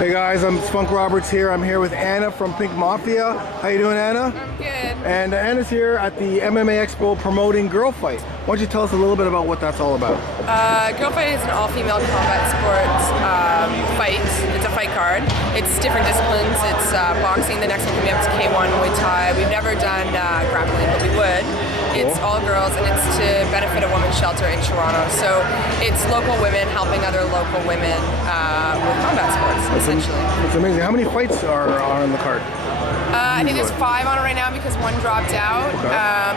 Hey guys, I'm Spunk Roberts here. I'm here with Anna from Pink Mafia. How you doing, Anna? I'm good. And Anna's here at the MMA Expo promoting Girl Fight. Why don't you tell us a little bit about what that's all about? Girl Fight is an all-female combat sports fight. It's a fight card. It's different disciplines. It's boxing. The next one coming up is K1 Muay Thai. We've never done grappling, but we would. It's all girls, and it's to benefit a women's shelter in Toronto. So it's local women helping other local women with combat sports, essentially. It's amazing. How many fights are on the card? I think there's 5 on it right now because one dropped out,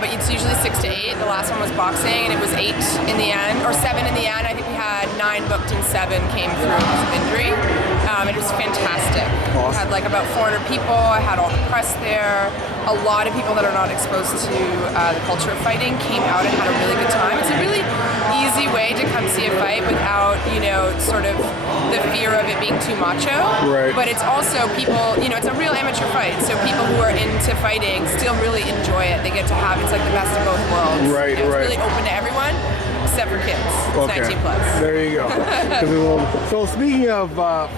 but it's usually 6 to 8. The last one was boxing, and it was 8 in the end, or 7 in the end. I think we had 9 booked and 7 came through because of injury. It was fantastic. Awesome. We had like about 400 people. I had all the press there. A lot of people that are not exposed to the culture of fighting came out and had a really good time. It's a really easy way to come see a fight without, sort of the fear of it being too macho. Right. But it's also people, it's a real amateur fight. So people who are into fighting still really enjoy it. They get to have, it's like the best of both worlds. Right, It's really open to everyone, except for kids. It's 19 plus. There you go. So speaking of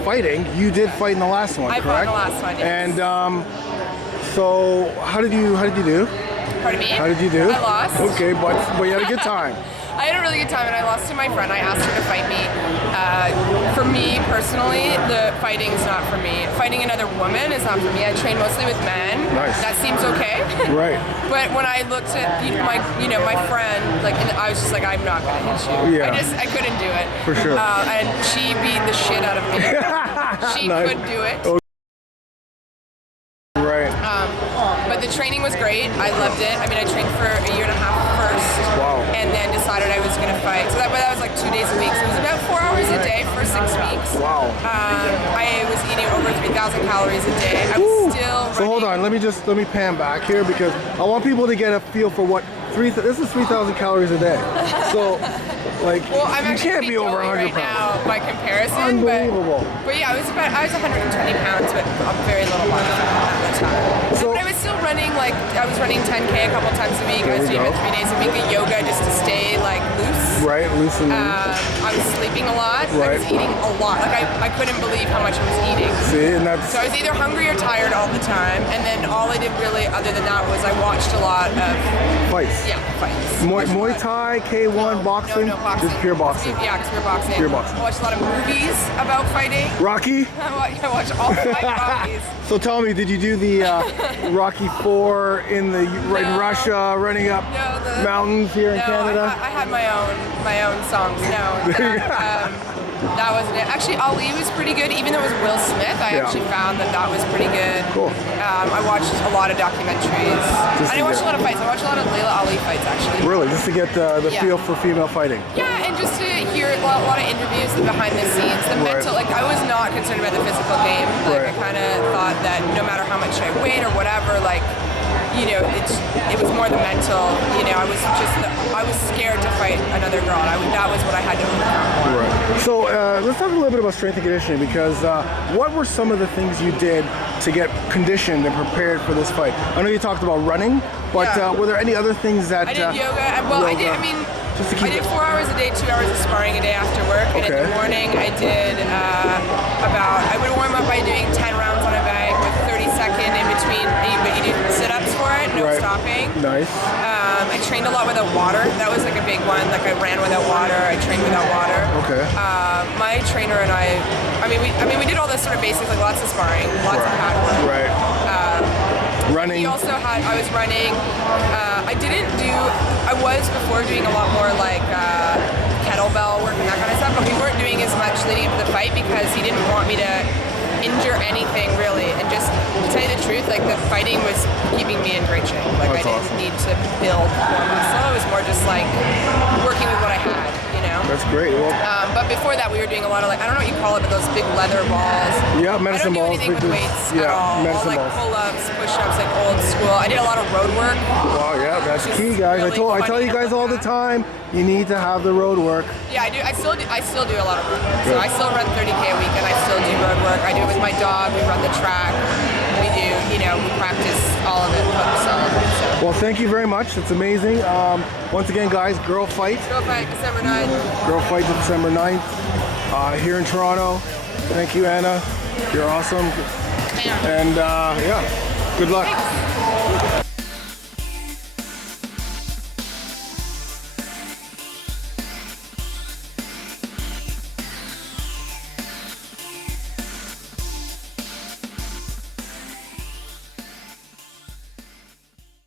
fighting, you did fight in the last one, I correct? fought in the last one, yes. And so how did you do? Pardon me? How did you do? I lost. Okay, but you had a good time. I had a really good time, and I lost to my friend. I asked her to fight me. For me personally, the fighting's not for me. Fighting another woman is not for me. I train mostly with men. Nice. That seems okay. Right. But when I looked at my friend, and I was just like, I'm not gonna hit you. Yeah. I couldn't do it. For sure. And she beat the shit out of me. She Nice. could do it. Okay. Right. But the training was great. I loved it. I mean, I trained for a year and a half first. Wow. And then decided I was going to fight. So that was like 2 days a week. So it was about 4 hours a day for 6 weeks. Wow. I was eating over 3,000 calories a day. I was still running. So hold on, let me pan back here because I want people to get a feel for what this is 3,000 calories a day. So well, I'm you can't be over 100 right pounds. now by comparison. Unbelievable. But yeah, I was 120 pounds with a very little body fat at the time. So- But I was still running, I was running 10K a couple times a week. I was There you doing go. 3 days a week of yoga just to stay loose. Right, loose and I was sleeping a lot. I Right. was eating a lot. I couldn't believe how much I was eating. see, and that's So I was either hungry or tired all the time. And then all I did really, other than that, was I watched a lot of fights. fights. Muay Thai, K1, boxing, No boxing. just pure boxing. Yeah, because pure boxing. Pure boxing. I watched a lot of movies about fighting. Rocky. I watched all 5 Rockies. So tell me, did you do the Rocky 4 in Russia, running up No, mountains here in No, Canada? I had my own songs. No, that wasn't it. Actually, Ali was pretty good. Even though it was Will Smith, I actually found that was pretty good. Cool. I watched a lot of documentaries. I didn't watch a lot of fights. I watched a lot of Layla Ali fights, actually. Really, just to get the Yeah. feel for female fighting. Yeah, and just to hear a lot of interviews, the behind the scenes, the Right. mental. I was not concerned about the physical game. Right. I kind of thought that no matter how much I weighed or whatever, it was more the mental. I was scared to fight another girl. That was what I had to overcome. Right. So let's talk a little bit about strength and conditioning because what were some of the things you did to get conditioned and prepared for this fight? I know you talked about running, but Yeah. I were there any other things that? did yoga. I did. I mean, Just to I keep did it- 4 hours a day, 2 hours of sparring a day after work, and in Okay. the morning I did I would warm up by doing 10 rounds on a bag with 30-second in between. But you do sit-ups for it, no Right. stopping. Nice. I trained a lot without water. That was like a big one. I ran without water. I trained without water. Okay. My trainer and we did all this sort of basics, like lots of sparring, lots of pad work. Right. Running. He also I was running. I was before doing a lot more kettlebell work and that kind of stuff, but we weren't doing as much leading up to the fight because he didn't want me to injure anything really. And just to tell you the truth, the fighting was keeping me in great shape. I That's didn't awesome. need to build more muscle. It was more just working with what I had, That's great. Well, But before that, we were doing a lot of I don't know what you call it, but those big leather balls. yeah, medicine I don't balls. do anything with big- weights yeah, at all. medicine balls. Pull-ups, push-ups, old school. I did a lot of road work. Wow, yeah, that's Which is key, guys. really I tell funny you guys about all the that. time, you need to have the road work. Yeah, I do. I still do a lot of road work. So Good. I still run 30K a week, and I still do road work. I do it with my dog. We run the track. We do, we practice all of it, hooks, all of it. So. Well, thank you very much. It's amazing. Once again, guys, Girl Fight. Girl Fight, December 9th. Girl Fight December 9th here in Toronto. Thank you, Anna. You're awesome. And yeah, good luck.